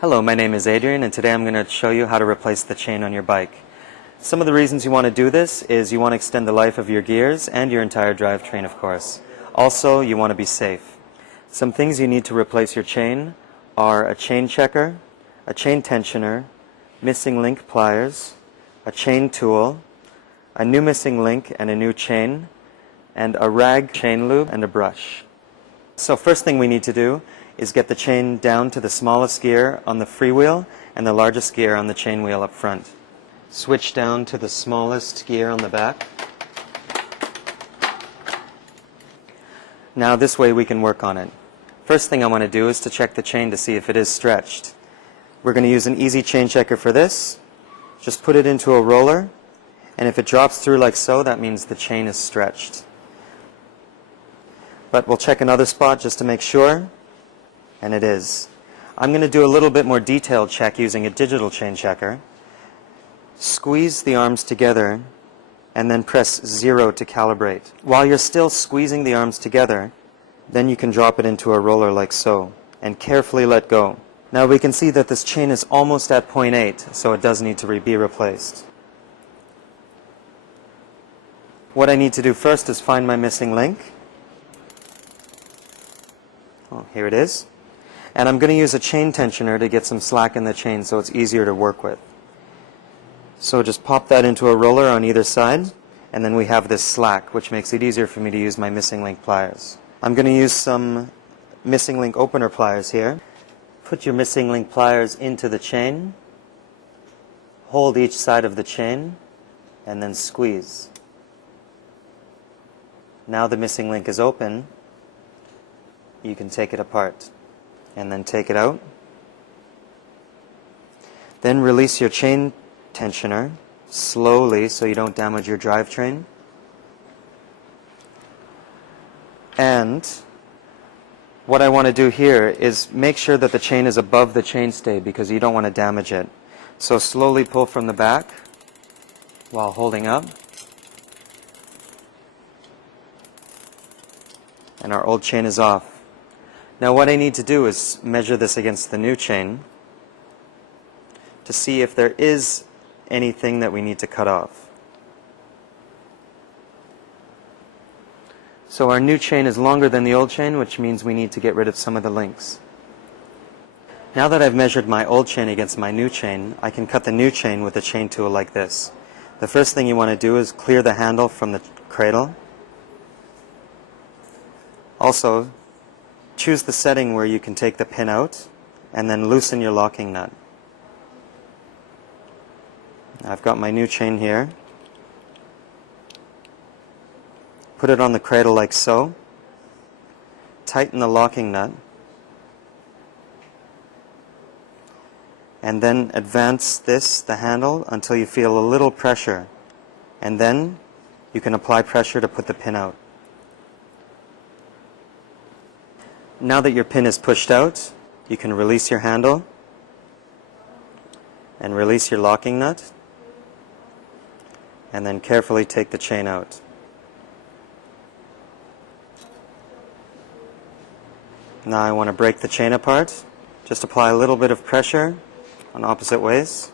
Hello, my name is Adrian, and today I'm going to show you how to replace the chain on your bike. Some of the reasons you want to do this is you want to extend the life of your gears and your entire drivetrain, of course. Also, you want to be safe. Some things you need to replace your chain are a chain checker, a chain tensioner, missing link pliers, a chain tool, a new missing link and a new chain, and a rag chain lube and a brush. So first thing we need to do is get the chain down to the smallest gear on the freewheel and the largest gear on the chain wheel up front. Switch down to the smallest gear on the back. Now this way we can work on it. First thing I want to do is to check the chain to see if it is stretched. We're going to use an easy chain checker for this. Just put it into a roller, and if it drops through like so, that means the chain is stretched. But we'll check another spot just to make sure. And it is. I'm going to do a little bit more detailed check using a digital chain checker. Squeeze the arms together and then press 0 to calibrate. While you're still squeezing the arms together, then you can drop it into a roller like so and carefully let go. Now we can see that this chain is almost at 0.8, so it does need to be replaced. What I need to do first is find my missing link. Oh, here it is. And I'm going to use a chain tensioner to get some slack in the chain so it's easier to work with. So just pop that into a roller on either side, and then we have this slack, which makes it easier for me to use my missing link pliers. I'm going to use some missing link opener pliers here. Put your missing link pliers into the chain, hold each side of the chain, and then squeeze. Now the missing link is open, you can take it apart. And then take it out. Then release your chain tensioner slowly so you don't damage your drivetrain. And what I want to do here is make sure that the chain is above the chainstay because you don't want to damage it. So slowly pull from the back while holding up. And our old chain is off. Now what I need to do is measure this against the new chain to see if there is anything that we need to cut off. So our new chain is longer than the old chain, which means we need to get rid of some of the links. Now that I've measured my old chain against my new chain, I can cut the new chain with a chain tool like this. The first thing you want to do is clear the handle from the cradle. Also, choose the setting where you can take the pin out and then loosen your locking nut. I've got my new chain here. Put it on the cradle like so. Tighten the locking nut. And then advance the handle, until you feel a little pressure. And then you can apply pressure to put the pin out. Now that your pin is pushed out, you can release your handle and release your locking nut, and then carefully take the chain out. Now I want to break the chain apart. Just apply a little bit of pressure on opposite ways.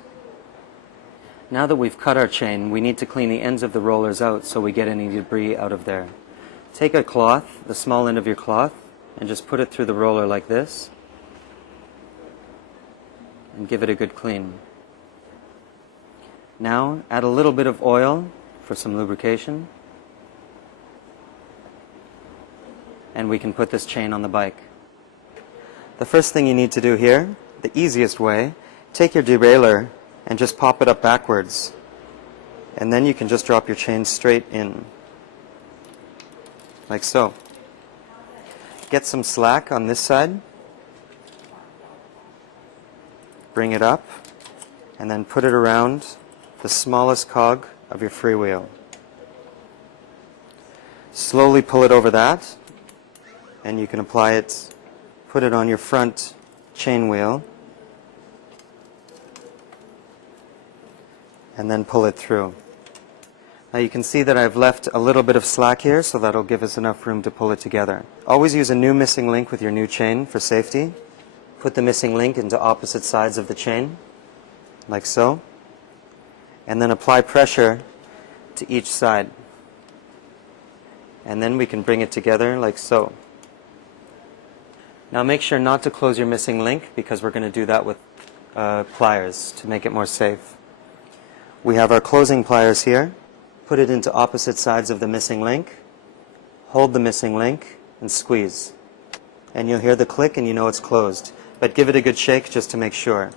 Now that we've cut our chain, we need to clean the ends of the rollers out so we get any debris out of there. Take a cloth, the small end of your cloth, and just put it through the roller like this and give it a good clean. Now add a little bit of oil for some lubrication, and we can put this chain on the bike. The first thing you need to do here, the easiest way, take your derailleur and just pop it up backwards, and then you can just drop your chain straight in like so. Get some slack on this side, bring it up, and then put it around the smallest cog of your freewheel. Slowly pull it over that, and you can apply it, put it on your front chain wheel, and then pull it through. Now you can see that I've left a little bit of slack here, so that'll give us enough room to pull it together. Always use a new missing link with your new chain for safety. Put the missing link into opposite sides of the chain, like so, and then apply pressure to each side. And then we can bring it together like so. Now make sure not to close your missing link, because we're going to do that with pliers to make it more safe. We have our closing pliers here. Put it into opposite sides of the missing link. Hold the missing link and squeeze. And you'll hear the click and you know it's closed. But give it a good shake just to make sure.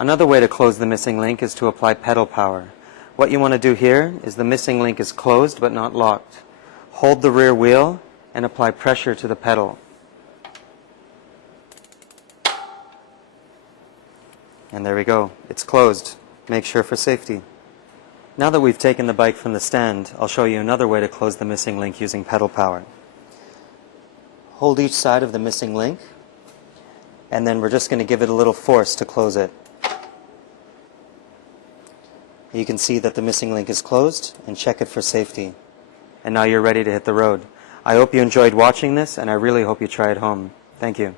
Another way to close the missing link is to apply pedal power. What you want to do here is the missing link is closed but not locked. Hold the rear wheel and apply pressure to the pedal. And there we go. It's closed. Make sure for safety. Now that we've taken the bike from the stand, I'll show you another way to close the missing link using pedal power. Hold each side of the missing link, and then we're just going to give it a little force to close it. You can see that the missing link is closed, and check it for safety. And now you're ready to hit the road. I hope you enjoyed watching this, and I really hope you try it home. Thank you.